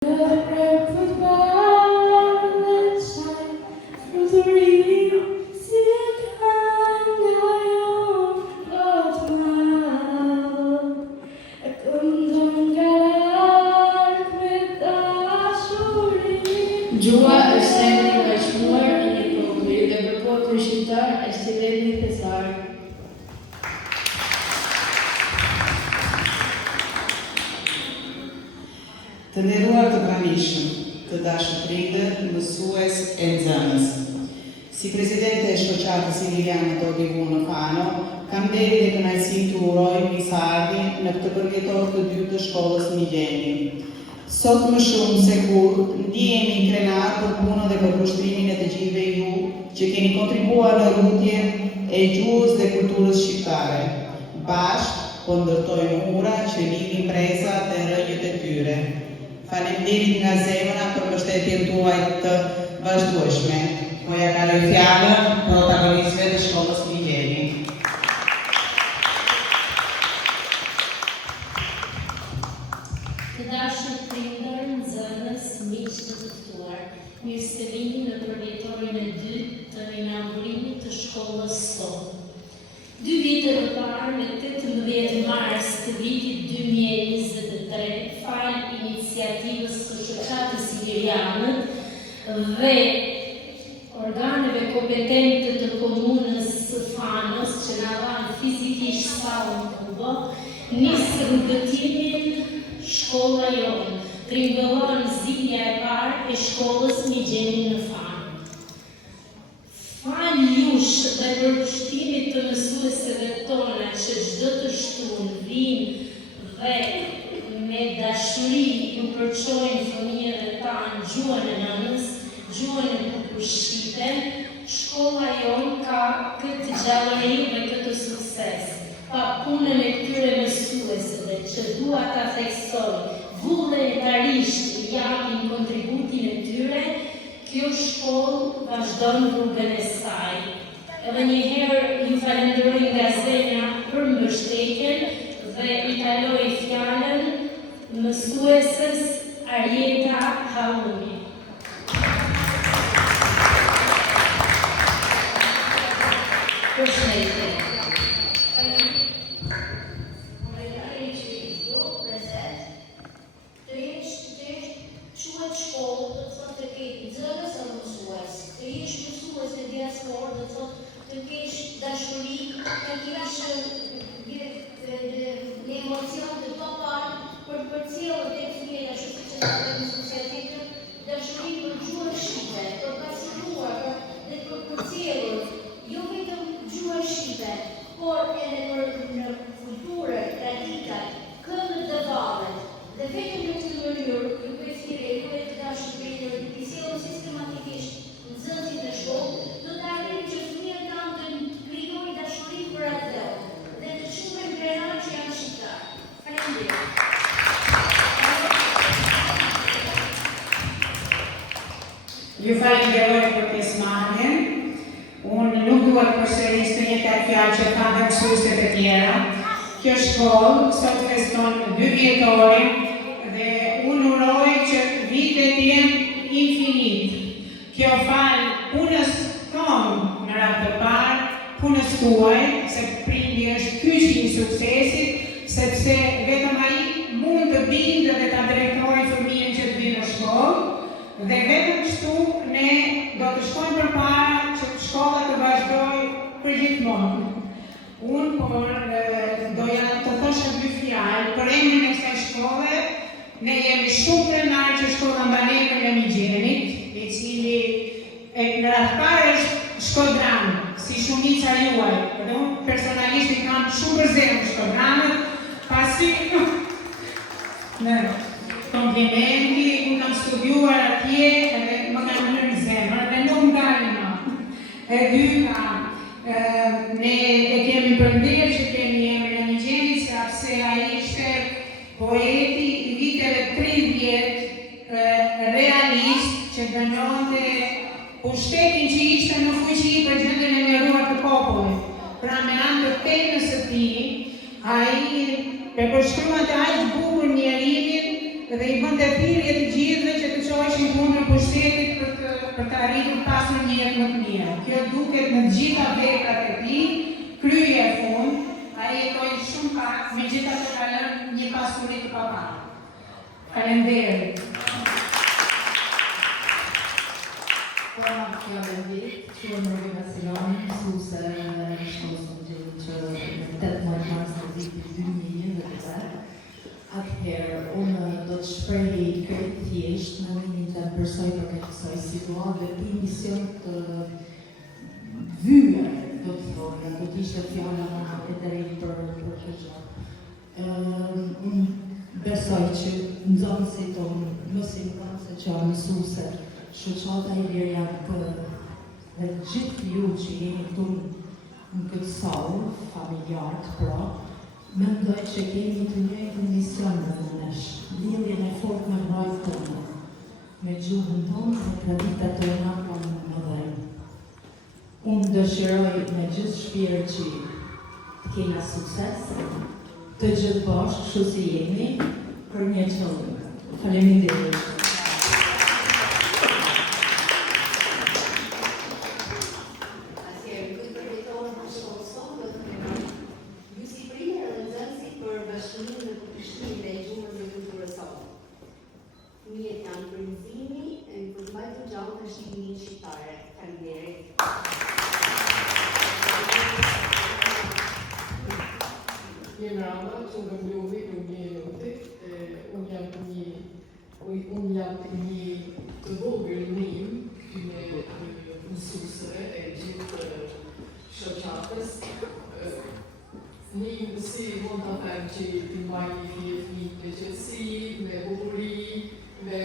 Gjua është emri i bashkuar i një populli dhe për popullin shqiptar është i vetmi thesar. Të nderuar të pranishëm, të dashur prindër, mësues e nxënës. Si presidente e shoqatës Emiliano Todi Vuno Fano, kam deri dhe kënaqësinë të uroj misardhi në këtë përmjetor të dytë të shkollës Migjeni. Sot më shumë se kur, ndihemi krenar për punën dhe për kushtrimin e të gjithëve ju që keni kontribuar në rrugën e gjuhës dhe kulturës shqiptare. Bashkë po ndërtojmë ura që lidhin brezat dhe rrënjët e tyre. Faleminderit nga zemra për mbështetjen tuaj të vazhdueshme. Po ja kaloj fjalën protagonistëve të shkollës Migjeni. Të dashur prindër, nxënës, miq të të ftuar, mirë se vini në përvjetorin e dytë të inaugurimit të shkollës sot. 2 vite më parë, në 18 mars të vitit 2023, fal iniciativës së shoqatës Iliriane dhe organeve kompetente të komunës së Fanos që na dhanë fizikisht sallën Kubo, nisë rrugëtimin Shkolla jonë, trimëllon zgjidhja e parë e shkollës Migjeni në Fanë. Fal jush dhe për pushtimit të mësuesve tona që çdo të shtunë vinë dhe me dashuri ju përçojnë fëmijëve tanë gjuhën e nënës, gjuhën e bukur shqipe, shkolla jonë ka këtë gjallëri dhe këtë sukses. Pa punën e këtyre mësuesve që dua ta theksoj, vullnetarisht i japin kontributin e tyre, kjo shkollë vazhdon rrugën e saj. Edhe një herë ju falenderoj nga zemra për mbështetjen dhe i kaloj fjalën mësuesës Arjeta Hauni. Përshëndetje. Të kesh dashuri, të kesh një emocion të total për përcjellë dhe fëmijët ashtu siç e thonë societetën, dashuri për gjuhën shqipe, për pasionuar dhe për përcjellur jo vetëm gjuhën shqipe, por edhe për në kulturë, traditat, këngët dhe vallet. Dhe vetëm në këtë mënyrë, ju përthirë, ju të dashur prindër, i sjellë sistematikisht nxënësit në shkollë, do të arrijmë që fëmijët tanë të krijojnë dashuri për atë dhe të quhen krenar që janë shqiptar. Faleminderit. Ju falenderoj për pjesëmarrjen. Unë nuk dua të përsëris të njëjtat fjalë që thanë mësuesit e tjera. Kjo shkollë sot feston 2 vjetorin dhe unë uroj që vitet jenë infinit. Kjo fal punës tonë në radhë të parë, punës tuaj, se prindi është kyçi i suksesit, sepse vetëm ai mund të bindë dhe ta drejtojë fëmijën që të vinë në shkollë, dhe vetëm kështu ne do të shkojmë përpara që shkolla të vazhdojë përgjithmonë. Unë doja të thosha 2 fjalë për emrin e kësaj shkolle. Ne jemi shumë krenar që shkolla mban emrin e Migjenit, i cili në radhë parë është Shkodran, si shumica juaj. Dhe unë personalisht i kam shumë për zemër Shkodranët, pasi në komplimenti, unë kam studiuar atje dhe më kam lënë zemër dhe nuk ndalë më. E dyta, ne e kemi përnderë që kemi emrin e Migjenit, sepse ai ishte poeti i viteve 30, realist që dënonte pushtetin që ishte në fuqi për gjendjen e nderuar të popullit. Pra me anë të temës së tij, ai e përshkruante aq bukur njerimin dhe I bënte thirrje të gjithëve që të çoheshin kundër pushtetit për të arritur pasur një jetë më të mirë. Kjo duket në të gjitha veprat e tij, krye e fund, ai jetoi shumë pak, megjithatë ka lënë një pasuri të paparë. Faleminderit. Ja vit, që në organizacion, mësuese në shkollës në gjithë që në 18 mars në vitin 2023. Atëherë, unë do të shprehi krejt thjesht në minin të përsoj për kësaj situate dhe mision të vyre, do të thonë, do të ishte fjalla e drejtë për këtë gjë. Unë besoj që nxënësit tonë, mësimdhënëse që janë mësuese, shoqata e Ilirian dhe gjithë ju që jeni këtu në këtë sallë familjarët, pra, mendoj që kemi të njëjtën mision në nesh, lidhjen e fortë me mbrojtjen tonë, me gjuhën tonë dhe traditat tona në mëdhenj. Unë dëshiroj me gjithë shpirt që të kena sukses, të gjithë bashkë, kështu si jemi, për një qëllim. Faleminderit. Unë jam një të vogël nim me mësuese e gjithë shoqatës. Nim si mund të them që t'i mbaj një jetë me qetësi, me bukuri, me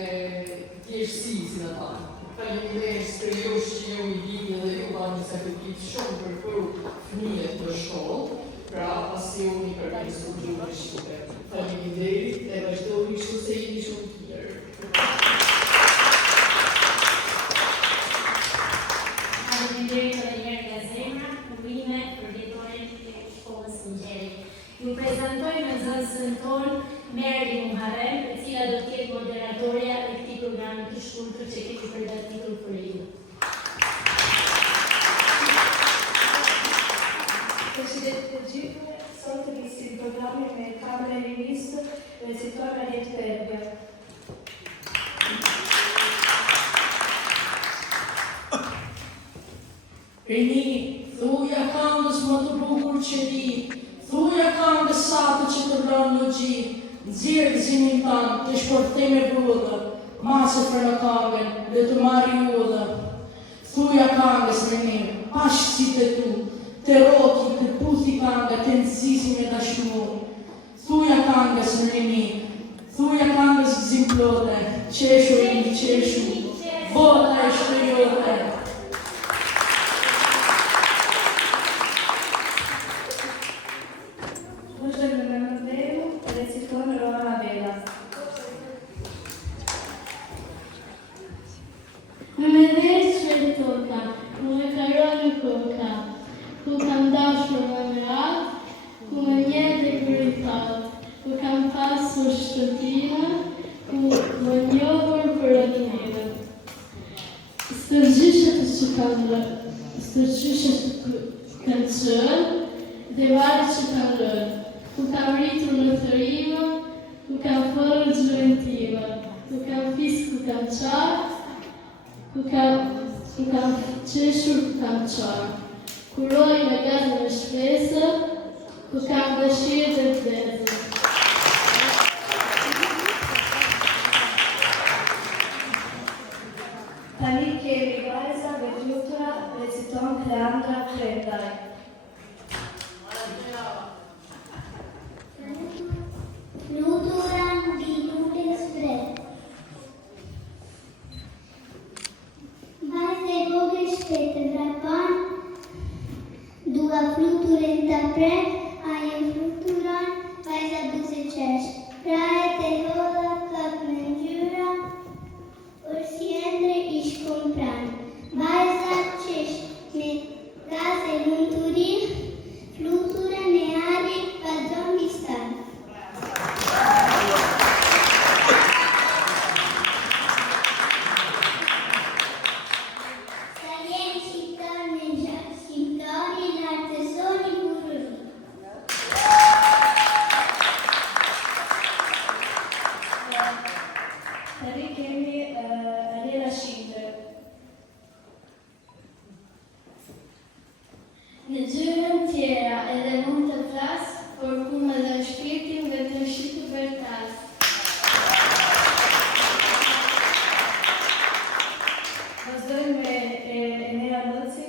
thjeshtësi, si në thanë. Faleminderit shprehosh që ju I dini dhe ju bani sakrificë shumë për fëmijët në shkollë, pra pasioni për të mësuar gjuhën shqipe. Faleminderit e vazhdoni kështu se jeni shumë të mirë. Faleminderit edhe një herë nga zemra, urime për vjetorin e shkollës Ngjeri. Ju prezantoj me nxënësin tonë Merli Muharrem, e cila do të jetë moderatorja e këtij programi të shkurtër që kemi përgatitur për ju. Presidente të gjithë, sot të visim programi me Kamre Rinisë, recitor Mariet Perga. Rini, thuja këngës më të bukur që di, thuja këngës satë që të rënë në gji, nxirë gëzimin tanë, të shpërthej me brudhë, masë për në këngën, dhe të marri udhë. Thuja këngës me mirë, pashësit e tu, të roki, të puthi këngë, të nëzisi me dashmur. Thuja këngës me mirë, thuja këngës gëzim plote, qeshu e një qeshu, bota e shtë Në me dhejtë që e toka, ku me karoni koka, ku kam dashur më mratë, ku me njetë e këritat, ku kam pasur shtëtina, ku më njohur për atyre. Stërgjyshet që kam lënë, stërgjyshet kanë qënë, dhe varë që kam lënë, ku kam rritur në thërima, ku kam fërë gjërën tima, ku kam fisë, ku kam qarë, ku kam qeshur, ku kam qarë, ku roj me gazën e shpesë, ku kam dëshirë dhe vdezë. Tani kemi vajza veçuara, reciton Kleandra Kretaj. Flutura di lutin spre. Vajza e vogël shpejt vrapon, dua fluturën ta prek, ajo fluturon, vajza buzë qesh. Prahet e hodha kap me ngjyra, si endre ish kompran. Vajza qesh me gaz e lumturin, fluturën e ari vazhdon mi stan. Tani kemi Alena Shindër. Në gjyrën tjera edhe mund të flas, por ku më dhe shpirtin vetëm shqipu për tas. Vazhdojmë me Enea Loci.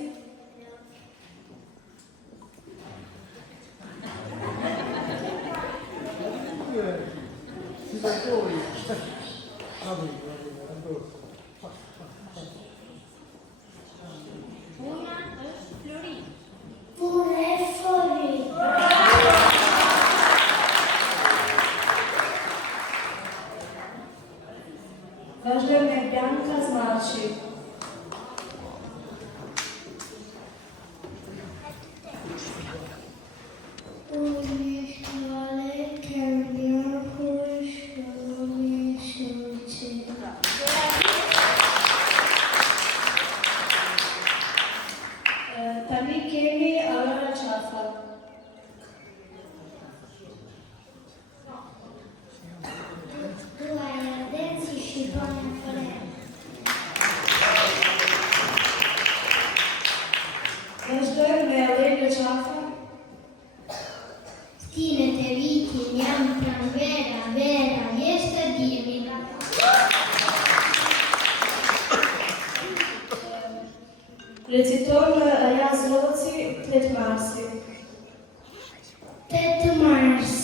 Puna e Flori. Vazhdojmë me Bianca Zmarci. Tani kemi Aurora Qafa. Duaja dhe si shqipone fore. Vazhdojmë me Aurora Qafa. Stinet e vitin jam pranvera, vera, jeshtë të dimi. Reciton Ajas Loci, 8 marsi. 8 mars,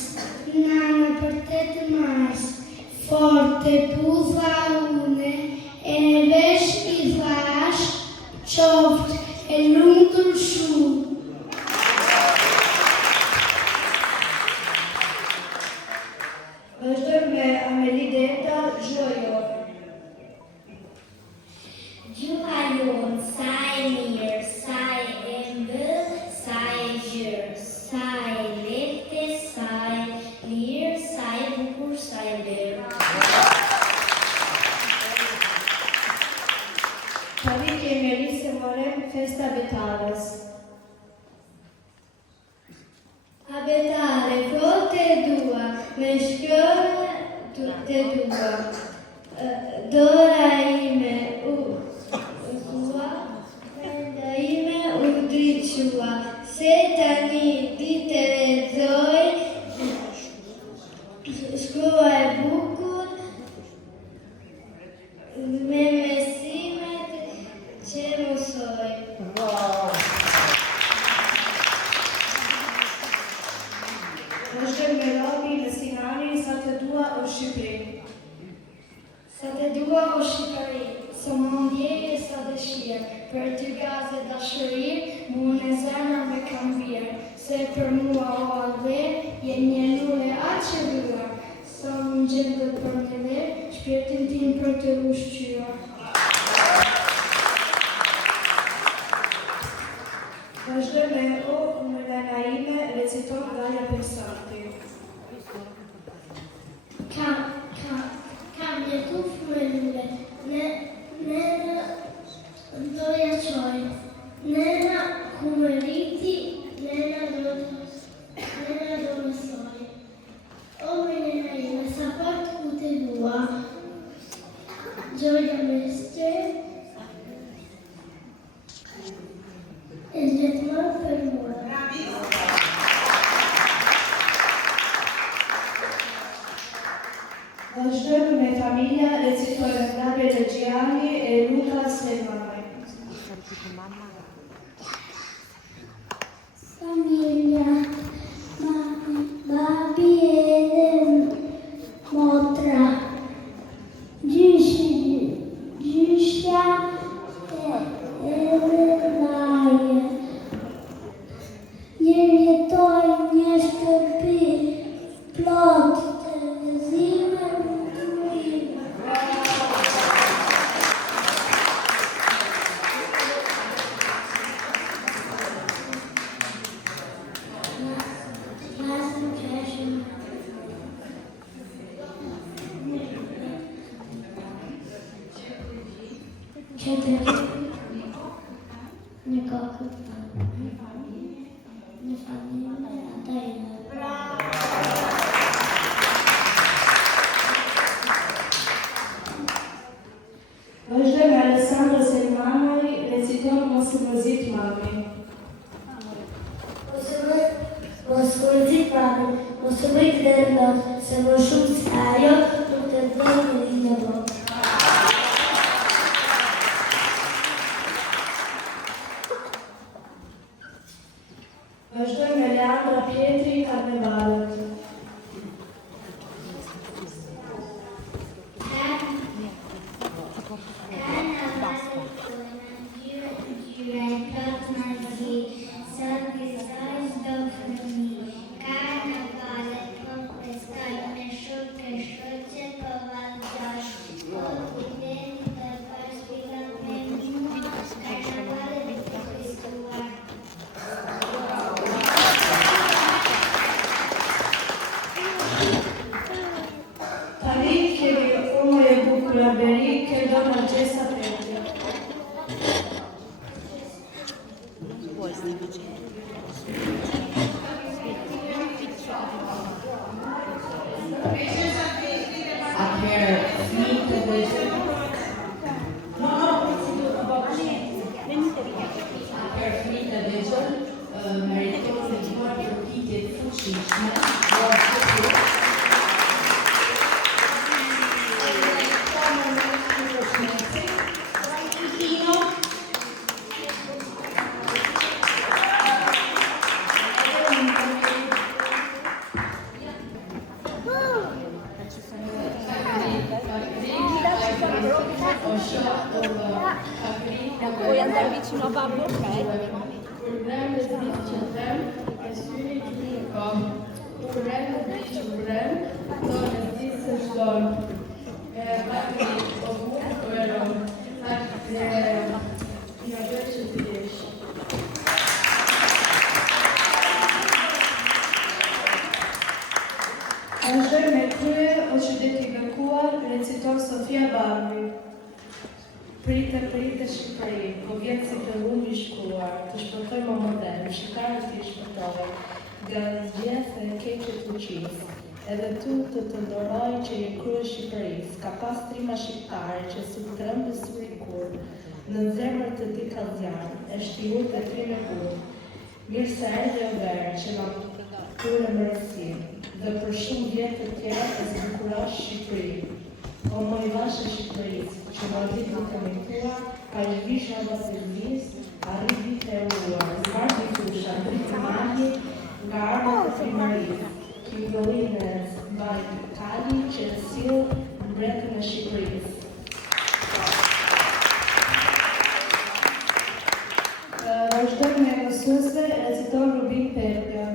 nana për 8 mars, forte buza une, e në vesh I thash, qoft e lumtur shumë. Vazhdojmë me Amelie Deta, Gjojo. Gjuha jonë, sa e mirë, sa e mbëll, sa e gjërë, sa e lehte, sa e lirë, sa e bukur, sa e lirë. Tani kemi Elise Moren, Festa Betares. Abetare, frote e dua, me shkjone të dua. Dora ime u thua, menda ime u driqua. Se tani dite lexoj, shkrua e bukur, me mesimet që mësoj. Vazhdojmë me Robi Lesinani, Sa të dua o Shqipëri. Sa të dua o Shqipëri, së më ndjeje sa dëshirë, për ty gaze dashuri, mu në zemra me kam virë, se për mua o alver, je një lule atë që dua, sa më gjendë për me verë, shpirtin tim për të ushqyra. Vazhdojmë me O Mëllena ime, reciton Gaja Persanti. Kam jetu fëmëllule, nëna doja qoj, nëna ku më rriti, nëna do mësoj. O Mëllena ime, sa part ku të dua, gjoja me stër, e gjithmonë për mua. Vazhdojmë me familja, recitojnë Gabriel Reggiani e Luka Selmaj. Familja, babi edhe motra, gjyshja edhe laje. Jetoj një shtëpi plot të vëzime të rime. Masë qeshëm. Që të një kokë. Një familje, ata i në. mos u mërzit mami. Mos mërzit mami, mos u bëjt dërnot, se më shumë se ajo nuk të dhejnë në një botë. Vazhdojmë me Leandra Pietri, Karnevalet. Puoi andare vicino a babbo, ok? Problem is niet children, en studie to come. Problem is niet children, dan is dit zo storm. Wat ik op moet worden, wat ja, Deutsche is. Vazhdojmë me krye është i bekuar recitor Sofia Barbi. Prite Shqipëri, po vjetë si të rumbi shkuar, të shpëtoj më modern, shqitarët i shpëtoj, nga zgjedhë e keqet uqis, edhe tu të ndoroj që i krye Shqipëris, ka pas trima shqiptare që su të rëmbë suri kur, në zemër të ti kalzjan, e shtiur të tri me kur. Mirë se erdhe o verë që nga kure më rësim, dhe për shumë vjetë të tjera të zbukurash Shqipëri. O moj vashë Shqipëris, që më rrit në të mentua, ka i visha dhe të zvis, a rrit e uruar, zmarë të fusha, rrit të magje, nga arma të primaris, ki vëllinës, bajt kali që të silë në bretën e Shqipëris. Vazhdojmë me mësuese, recitor Rubin Perga.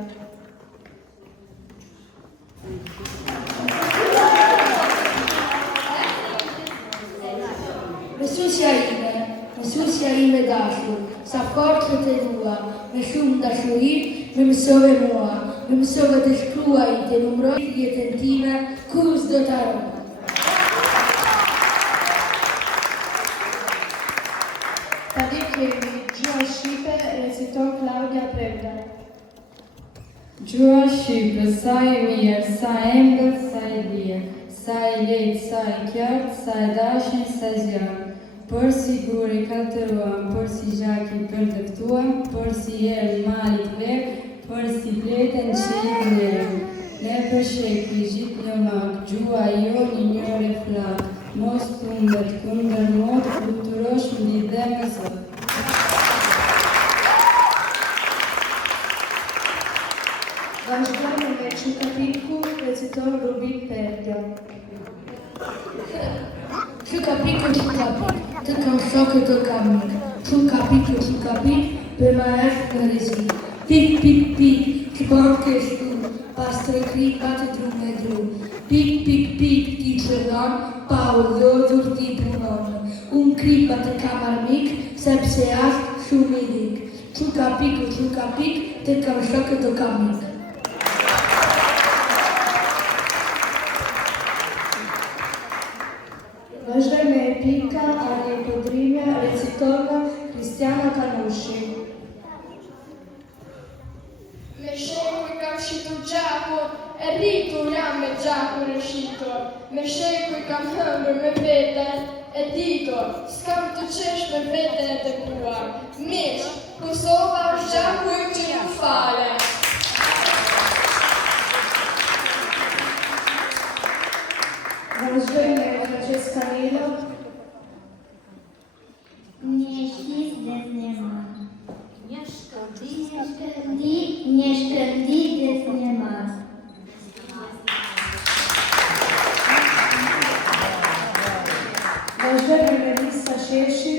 Mësusja ime dashur, sa forcët e tua, me shumë dashuri, me mësove mua, me mësove të shkruaj, të numroj jetën time, kur s'do të arroj. Tani kemi Gjua Shqipe, recitor Claudia Prevda. Gjua Shqipe, sa e mirë, sa embër, sa e lirë, sa e lejtë, sa e kjartë, sa e dashin, sa e zjarë. Për si guri kaltëruam, për si gjaki përdëftuam, për si erë malit vekë, për si pletën që i vlerë. Ne për shekri gjitë në makë, gjua jo një njëre flakë, mos tundet, kunder motë, fluturosh mbi dhe me zëtë. Vazhdojmë me Çukapiku, recitor Rubin Perga. Çukapiku, të kam shokë të kam mikë. Çukapik, për ma është në rezi. Pik, pik, pik, që banë kështu, pas të rekri, batë dru me dru. Pik, pik, pik, ti që dhanë, pa u dhëdhur ti punonë. Unë kripa të kam armik, sepse ashtë shumë i dik. Çukapik, të kam shokë të kam mikë. Vazhdojmë me epika Arje Podrimja, recitorka Kristiana Kanushi. Me shekuj kam shitur gjakun, e rritur jam me gjakun e shitur. Me shekuj kam hëmbër me veten e ditur, s'kam të qesh me veten e të kuar. Miq, Kosova është gjaku im që nuk fale. Vazhdojmë me Francesca Nilo. Nie ślizg des nie ma. Nie szkodzi des nie ma. Vazhdojmë me Lisa Sheshi.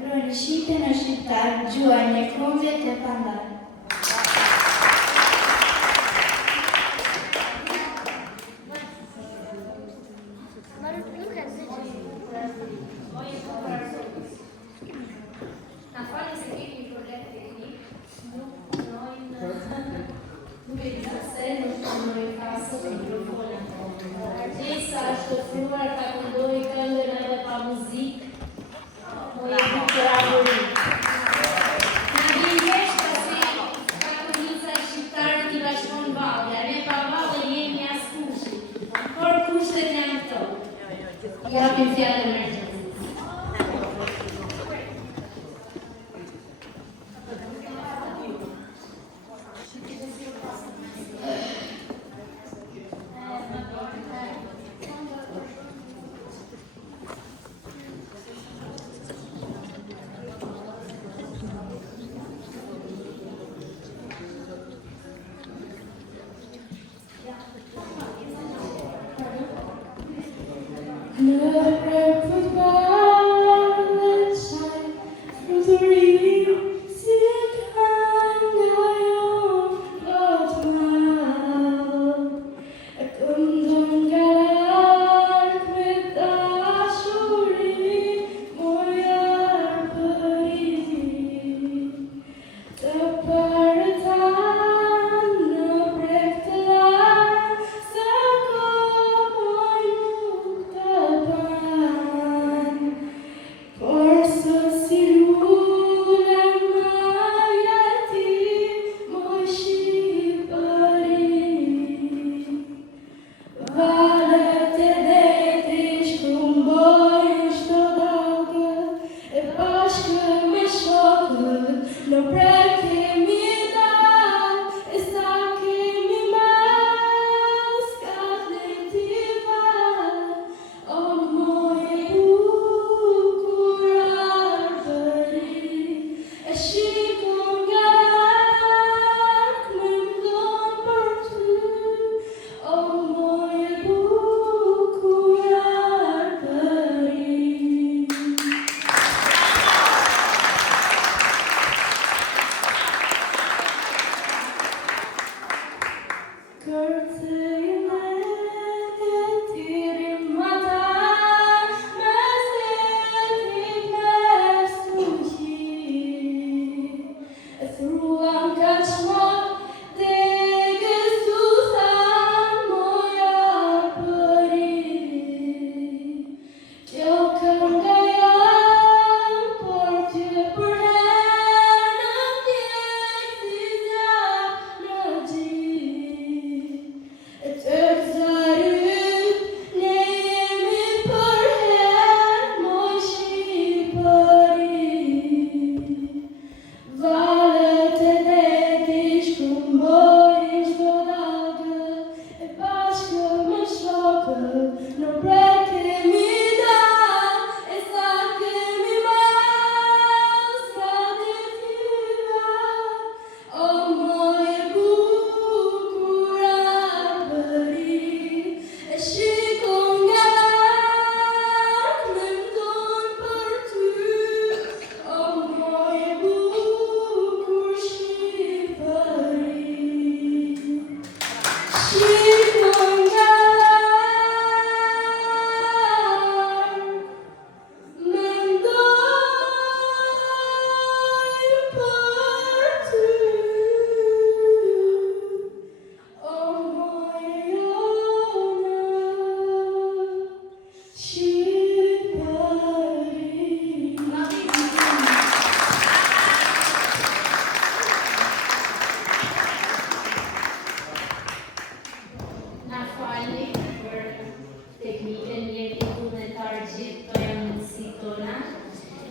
Kronishite në shqiptar, gjuaj në këmbë të pandar. Artista është ofruar ta këndojë këngën edhe pa muzikë, mu jemi kuratori. Na vjen vesh pasi ka këndica shqiptarë t'i bashkon vallja, ne pa vallë jemi askushi, por kushtet janë këto. Japim fjalën e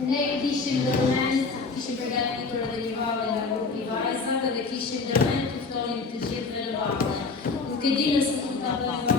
Ne kishim dërmend, kishim përgatitur edhe një valle nga grupi vajzave dhe kishim dërmend të ftonim të gjithëve në valle. Nuk e di nëse mund ta bëjmë